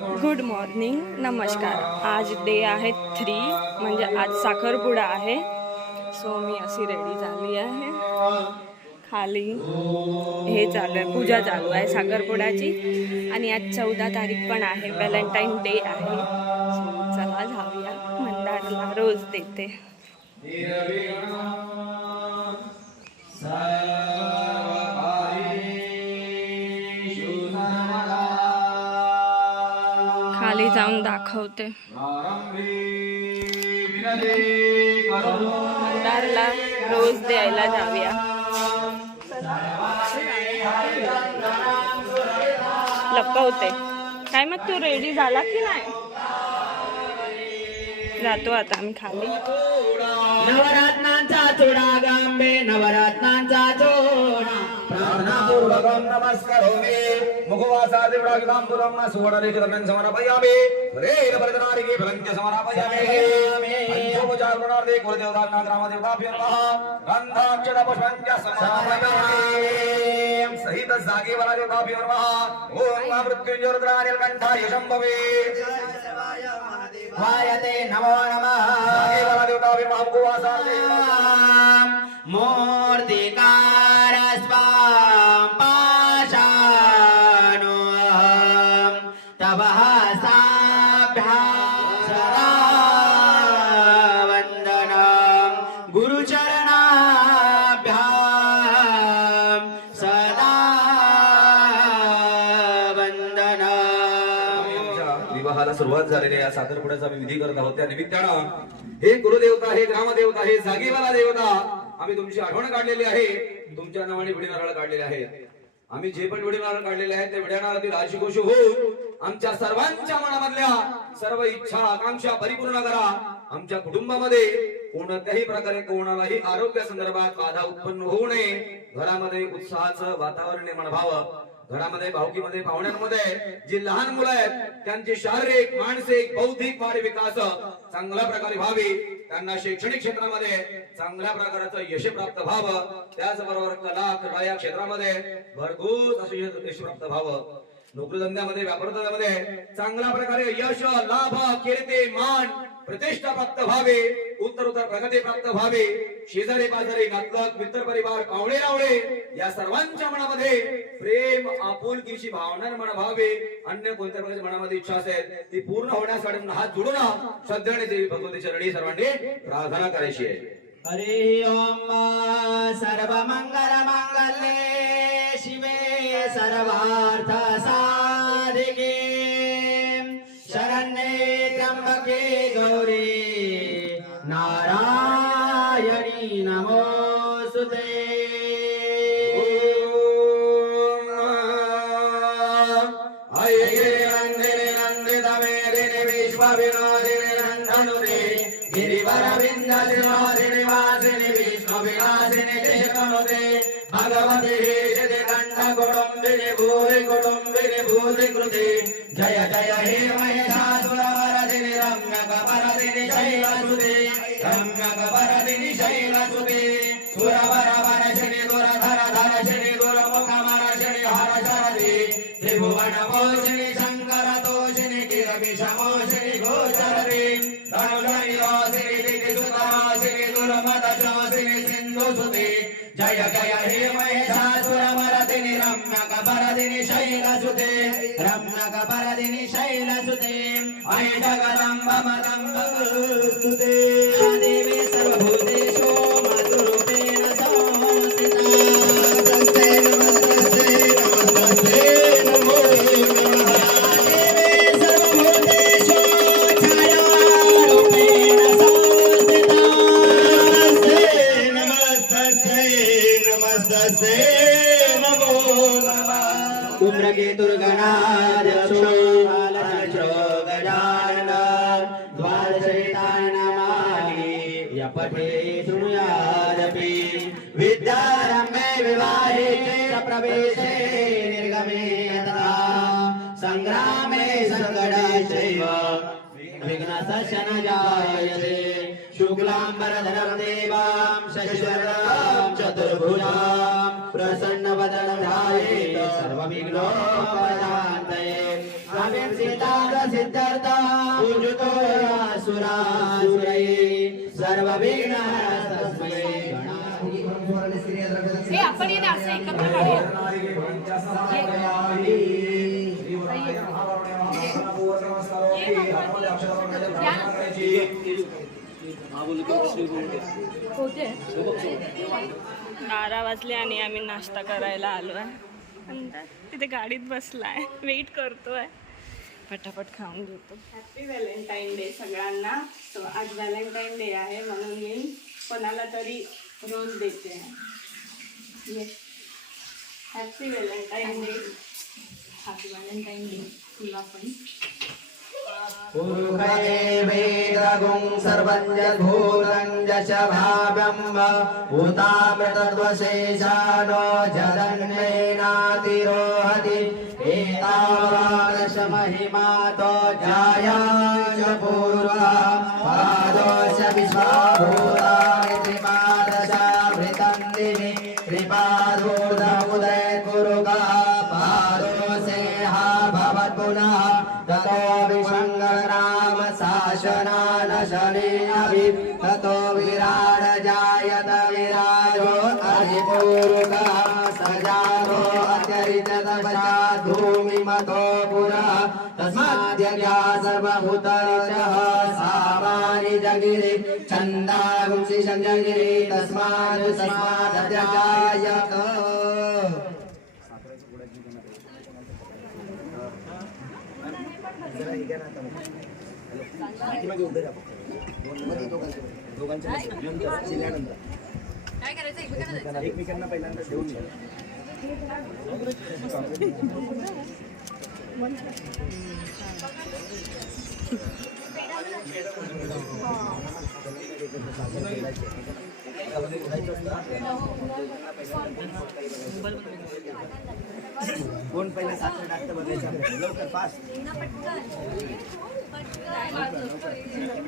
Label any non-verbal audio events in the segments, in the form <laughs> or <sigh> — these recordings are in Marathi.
गुड मॉर्निंग नमस्कार. आज डे आहे थ्री म्हणजे आज साखरपुडा आहे. सो मी अशी रेडी झाली आहे. खाली हे चालू आहे पूजा चालू आहे साखरपुड्याची. आणि आज चौदा तारीख पण आहे व्हॅलेंटाईन डे आहे. सो चला जाऊया मंदारला रोज देते. खाली दाखवते. मंदारला रोज द्यायला जाऊया. लपवते. काय मग तू रेडी झाला की नाही? जातो आता आम्ही खाली. नवरत्नांचा चुडा गांबे नवरत्नांचा चोडा प्रार्थनापूर्वकं नमस्करोमि मुखवासादिव्रागितां दुरं सुवर्णलेखितं समर्पयामि। हरेण भरतनारिके फलं च समर्पयामि। पंचोपचारणार्थे कुलदेवतानां ग्रामदेवताभ्यो नमः। गन्धाक्षरपुष्पं च समर्पयामि। सहित जागेवाला देवताभ्यो नमः ॐ शम्भवे। वायते नमो नमः। जागेवाला देवताभ्यो नमः मुखवासादिव्रागितां वन्दनम् विवाहाला सुरुवात झालेल्या या साखरपुड्याचा आम्ही विधी करत आहोत. त्या निमित्तानं हे कुलदेवता हे ग्रामदेवता हे जागेवाला देवता आम्ही तुमची आठवण काढलेली आहे. तुमच्या नावाने विडी नारळ काढलेले आहेत. आम्ही जे पण विडी नारळ काढलेले आहेत त्या विड्या नारळातील होऊन आमच्या सर्वांच्या मनामधल्या सर्व इच्छा आकांक्षा परिपूर्ण करा. आमच्या कुटुंबामध्ये कोणत्याही प्रकारे कोणालाही आरोग्य संदर्भात बाधा उत्पन्न होऊ नये. घरामध्ये उत्साहाचं वातावरण निर्माण व्हावं. घरामध्ये भावकीमध्ये पाहुण्यांमध्ये जी लहान मुलं आहेत त्यांचे शारीरिक मानसिक बौद्धिक वाढ विकास चांगल्या प्रकारे व्हावी. त्यांना शैक्षणिक क्षेत्रामध्ये चांगल्या प्रकारचं यश प्राप्त व्हावं. त्याचबरोबर कला कला या क्षेत्रामध्ये भरघोस असं यश यश प्राप्त व्हावं. नोकरी धंद्यामध्ये व्यापार धंद्यामध्ये चांगल्या प्रकारे यश लाभ कीर्ती मान प्रतिष्ठा प्राप्त व्हावे. उत्तर उत्तर प्रगती प्राप्त व्हावे. शेजारी पाजारी नातलग मित्र परिवार पाहुणे रावळे या सर्वांच्या मनामध्ये प्रेम आपुलकीची भावना निर्माण व्हावे. अन्य कोणत्या प्रकारच्या मनामध्ये इच्छा असेल ती पूर्ण होण्यासाठी हात जोडून श्रद्धेने देवी भगवती चरणी सर्वांनी प्रार्थना करायची आहे. हरे ओम सर्व मंगल मंगले शिवे सर्वा भूति कृते जय जय हे महिषासुरवरदिनि विघ्नस्य न जायते शुक्लाम्बरधरं देवां शशिवर्णां चतुर्भुजां प्रसन्नवदनं ध्याये सर्वविघ्नोपशान्तये। अमिं सिद्धार्थ सिद्धार्थ पूजितो सुरासुरये सर्वविघ्नहरस्तस्मै गणाधिपं हे आपण ये ना असं एकत्र बारा वाजले आणि आम्ही नाश्ता करायला आलो आहे. अंदर तिथे गाडीत बसलाय. वेट करतोय. पटापट खाऊन घेतो. हॅपी व्हॅलेंटाईन डे सगळ्यांना. तो आज व्हॅलेंटाईन डे आहे म्हणून मी कोणाला तरी रोज देते. Happy Valentine day happy Valentine day तुला पण. वेदगुं सर्वं यद्भूतं यश भाव्यं भूतामृतत्वशेषानो जगन्मेनातिरोहति महिमातो पूर्वा पादोश विश्वाभू धूमिमतो पुरः। तस्माद्यज्ञा सर्वभूतरचः सामानि जगिरि। छन्दागुंसि सञ्जगिरि तस्मात् तस्मादजायत काय करायचं? एकमेकांना जायचं? कोण पहिला साखर टाकतं बघायचं. लवकर फास्ट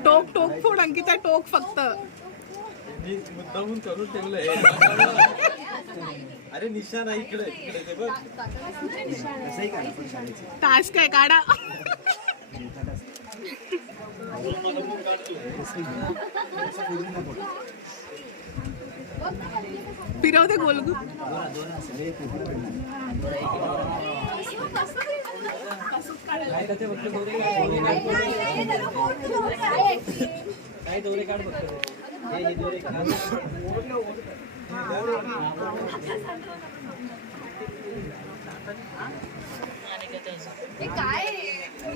टोक टोक फोड अंकिता टोक फक्त मी मुद्दामून करून ठेवलंय <laughs> अरे निशाण आहे इकडे इकडे ते बघ असंही का आपण काढायचं टास्क आहे काढा फिरवते गोलगू काय दोरे काढ बघतो हे दोरे काढ काय काय. हा. हे आहे, काय नाही.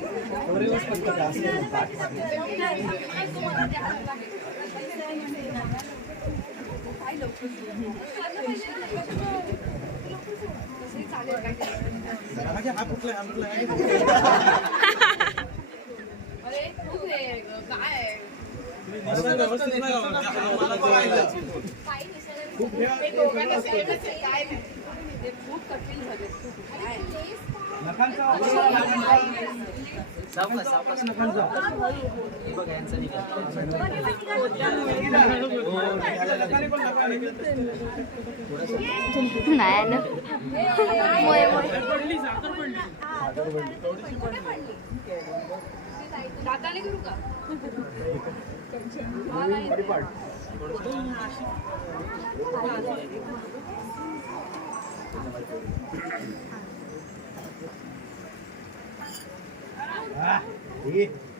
ते खूप कठीण झाले काय नाही ना मोय मोय दाताने करू का Ah, yeah.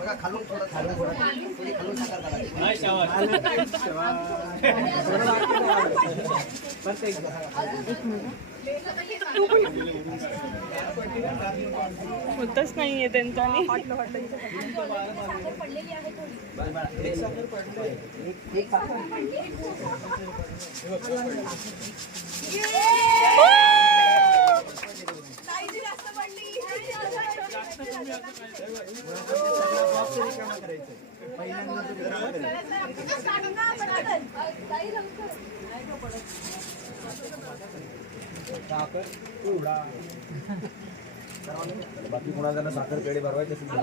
बघा खालून थोडं खालून थोडं थोडी खालून साखर टाकायची. नाही शाबास. होतच नाहीये त्यांच्यानी एक- एक साखर. जास्त पडली साखर चिवडा बाकी कोणाला त्यांना साखर पेढे भरवायचे असेल तर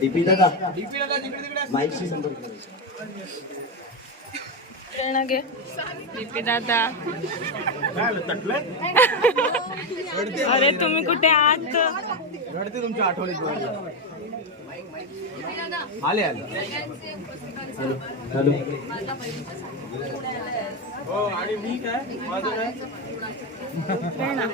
डीपी दादा माईकशी संपर्क करायचा दादा. अरे तुम्ही कुठे आहात? रडते तुमच्या आठवणीत आले आले. हॅलो. हो आणि मी काय? माझं काय? प्रेरणा.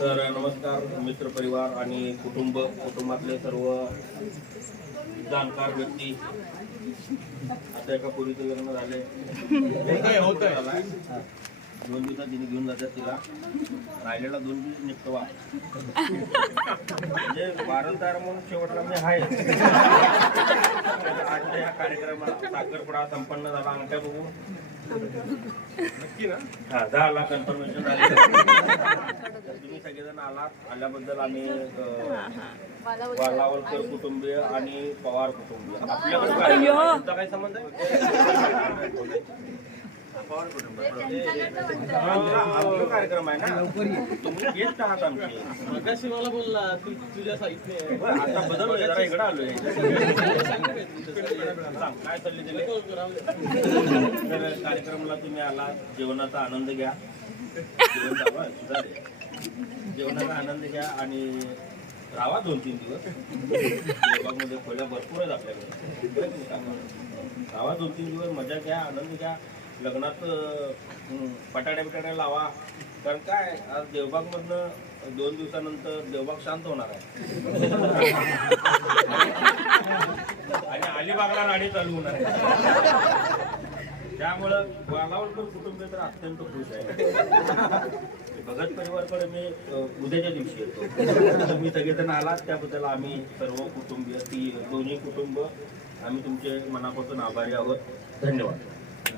तर नमस्कार मित्र परिवार आणि कुटुंब कुटुंबातले सर्व जाणकार व्यक्ती. आता एका पोरीचं लग्न झाले. दोन दिवसात तिने घेऊन जातात तिला. राहिलेला दोन दिवस निघतो वा म्हणजे वारंदार म्हणून शेवटला मी आहे. आजच्या या कार्यक्रमाला साखरपुडा संपन्न झाला. अंगठ्या बघू नक्की ना? हा दहा लाख कन्फर्मेशन झाले तुम्ही सगळेजण आलात. आल्याबद्दल आम्ही वालावलकर कुटुंबीय आणि पवार कुटुंबीय. आपल्याकडे काय- संबंध आहे? कार्यक्रम आहे ना तुम्ही आहात मगाशी मला बोलला तू तुझ्या साईडने बरं, आता बदल जरा इकडे आलोय सांग, काय दिले तर कार्यक्रमाला तुम्ही आला जेवणाचा आनंद घ्या जेवण जावं, सुद्धा दे. जेवणाचा आनंद घ्या आणि राहा दोन तीन दिवसमध्ये खोल्या भरपूर आहेत आपल्याकडे राहा दोन तीन दिवस मजा घ्या आनंद घ्या लग्नात अं, पटाड्या बिटाड्या लावा. कारण काय आज देवबाग मधनं दोन दिवसानंतर देवबाग शांत होणार आहे. आणि अलिबागला राणी चालू होणार आहे. त्यामुळं वालावलकर कुटुंब तर अत्यंत खुश आहे. भगत परिवारकडे मी उद्याच्या दिवशी येतो. तुम्ही सगळेजण आलात त्याबद्दल आम्ही सर्व कुटुंबीय ती दोन्ही कुटुंब आम्ही तुमचे मनापासून आभारी आहोत. धन्यवाद.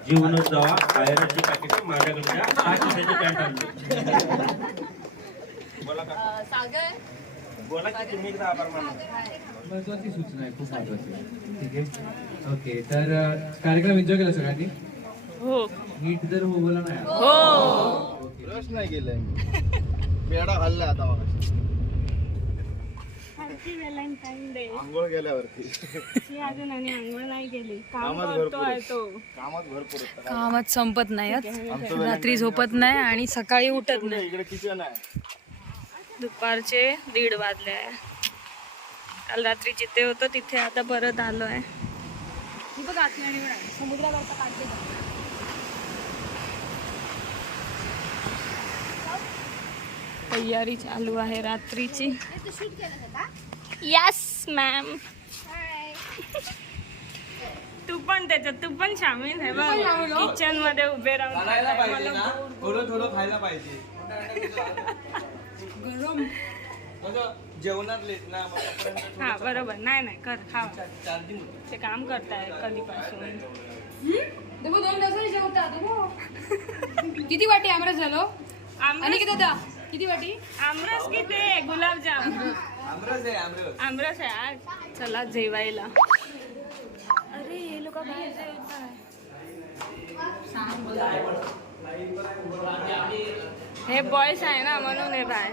जीवनच जावा. बाहेरची पाकिट माझ्याकडच्या सहा खिशाची पॅन्ट आणली. बोला का? सागर? बोला की तुम्ही एकदा आभार माना. महत्वाची सूचना आहे खूप महत्वाची ठीक आहे? ओके तर कार्यक्रम एन्जॉय केला सगळ्यांनी? हो. नीट जर हो बोला नाही हो. ब्रश नाही केलंय पेढा <laughs> खाल्ला आता मला व्हॅलेंटाईन डे. आंघोळ गेल्यावरती. ती अजून आणि आंघोळ नाही केली. काम कामात करतो भरपूर आहे. तो. कामात भरपूर होतं. कामात संपत नाही रात्री झोपत नाही आणि सकाळी उठत नाही. इकडे किचन आहे? दुपारचे दीड वाजले आहे. काल रात्री जिथे होतो तिथे आता परत आलो आहे. तयारी चालू आहे रात्रीची. यस मॅम तू पण त्याच्यात तू पण सामील आहे बघ. किचनमध्ये उभे राहून थोडं थोडं खायला पाहिजे. जेवणात ना हा बरोबर. नाही नाही कर खा. चार्जिंग होतं ते काम करताय कधीपासून? दोन किती वाटी आमरस झालो? आणि आमरस किती किती वाटी? आमरस की ते गुलाबजाम आमरस आहे आज. चला जेवायला. अरे हे लोक बाहेर. हे बॉयज आहे ना म्हणून हे बाय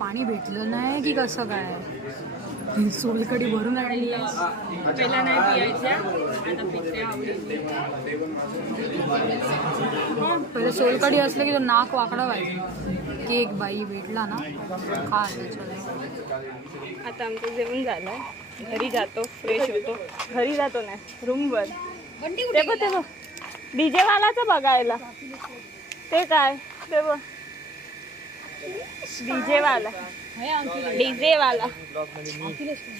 पाणी भेटलं नाही की कसं काय? सोलकडी भरून आणली पहिला नाही पियायच्या आता पिते आवडीने. पहिले सोलकडी असलं की तो नाक वाकडा व्हायचं. की एक बाई भेटला ना खा आता आमचं जेवण झालं. घरी जातो फ्रेश होतो. घरी जातो नाही रूमवर ते बघ ते बघ डीजे वालाच बघायला. ते काय? ते बघ डीजे वाला. डीजे वाला।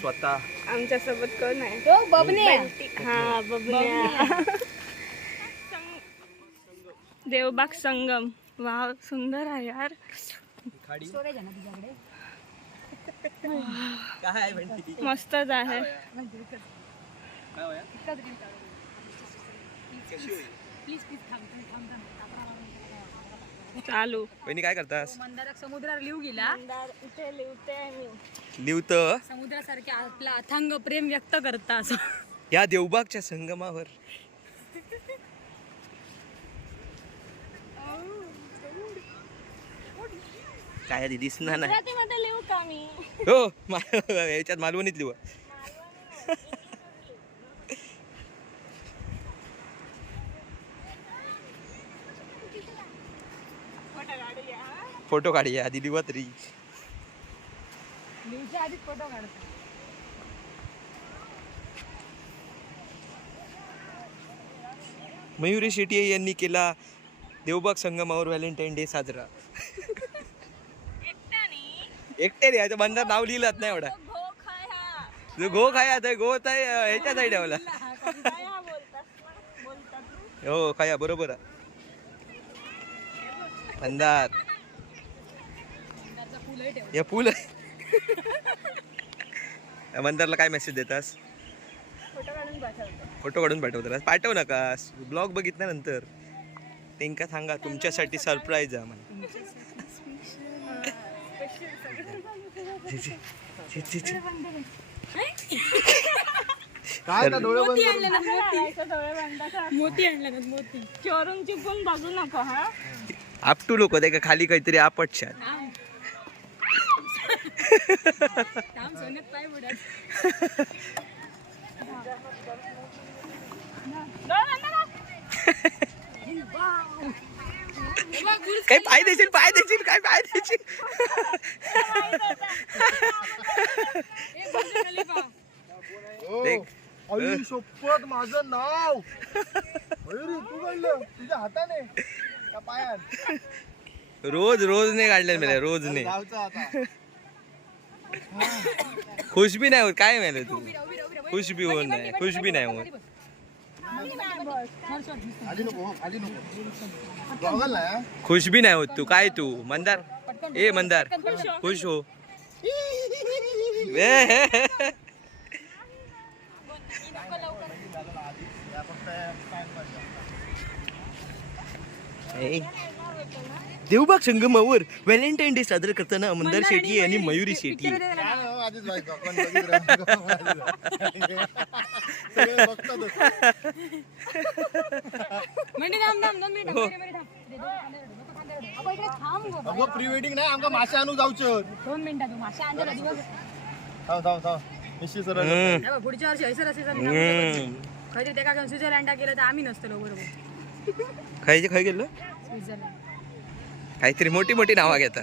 स्वतः। आमच्यासोबत कोण आहे? तो बबने हा बबन्या. देवबाग संगम. वाव सुंदर आहे यार. मस्तच आहे. प्लीज प्लीज थांब थांब थांब. चालू. वहिनी काय करतास? मंदाराक समुद्रावर लिहू गेला. इथे लिवते मी. लिवत समुद्रासारखे आपला अथांग प्रेम व्यक्त करता असं या देवबागच्या संगमावर. काय आधी दिसणार नाही. लिहू का मी? हो मा- याच्यात मालवणीत लिहू. फोटो काढूया आधी तरी लिहूच्या आधीच फोटो काढतो. मयुरी शेट्टी यांनी केला देवबाग संगमावर व्हॅलेंटाईन डे साजरा. एकटे याचं बंधात नाव लिहिलंच नाही एवढा. हा. जो घो खाय आता घो ताय ह्याच्या साईड काय हा खाया बरोबर आहे. या पूल या बंधारला काय मेसेज देतास? फोटो काढून पाठवतो. फोटो काढून पाठवतात. पाठवू नका ब्लॉग बघितल्यानंतर त्यांका सांगा तुमच्यासाठी सरप्राईज आहे मोती आणले ना मोती. चोरून चिपून बघू नको हा. आपटू नको त्या खाली काहीतरी आपटशात थांब सोन्यात पाय बुडत डोळे बंद कर. काय पाय देशील पाय देशील काय पाय देशील? शपथ माझं नाव. तू काढलं तुझ्या हाताने. पायात. रोज रोज नाही काढले मला रोज आता. खुश भी नाही होत काय मेले तू? खुश भी होत नाही खुश भी नाही होत. खुश भी नाही होत तू काय तू? मंदार? ए मंदार खुश हो. ए, देवबाग संगमावर व्हॅलेंटाईन डे साजरा करताना मंदार शेट्टी आणि मयुरी शेट्टी. काय आधीच बायको, कोण बघितलं? सगळे बघतातच. म्हणजे थांब थांब दोन मिनिट थांब. दे, दे, खांद्यावर ठेव, नको खांद्यावर ठेव. अगं, इकडे थांब गं. अगं प्री वेडिंग नाही आमका मासे आणू जाऊचं. दोन मिनिटात तू मासे आणलेला दिवस थांब थांब थांब. निश्चित सर हम्म, नाही बा, पुढच्या वर्षी हैसर असेल तर घेऊन स्वित्झर्लंडला गेलं तर आम्ही नसतो बरोबर. खायचे खाय गेलो? स्वित्झर्लंड. काहीतरी मोठी मोठी नावा घेता.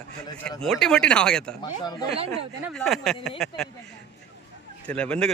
मोठी मोठी नावा घेता. चला बंद कर.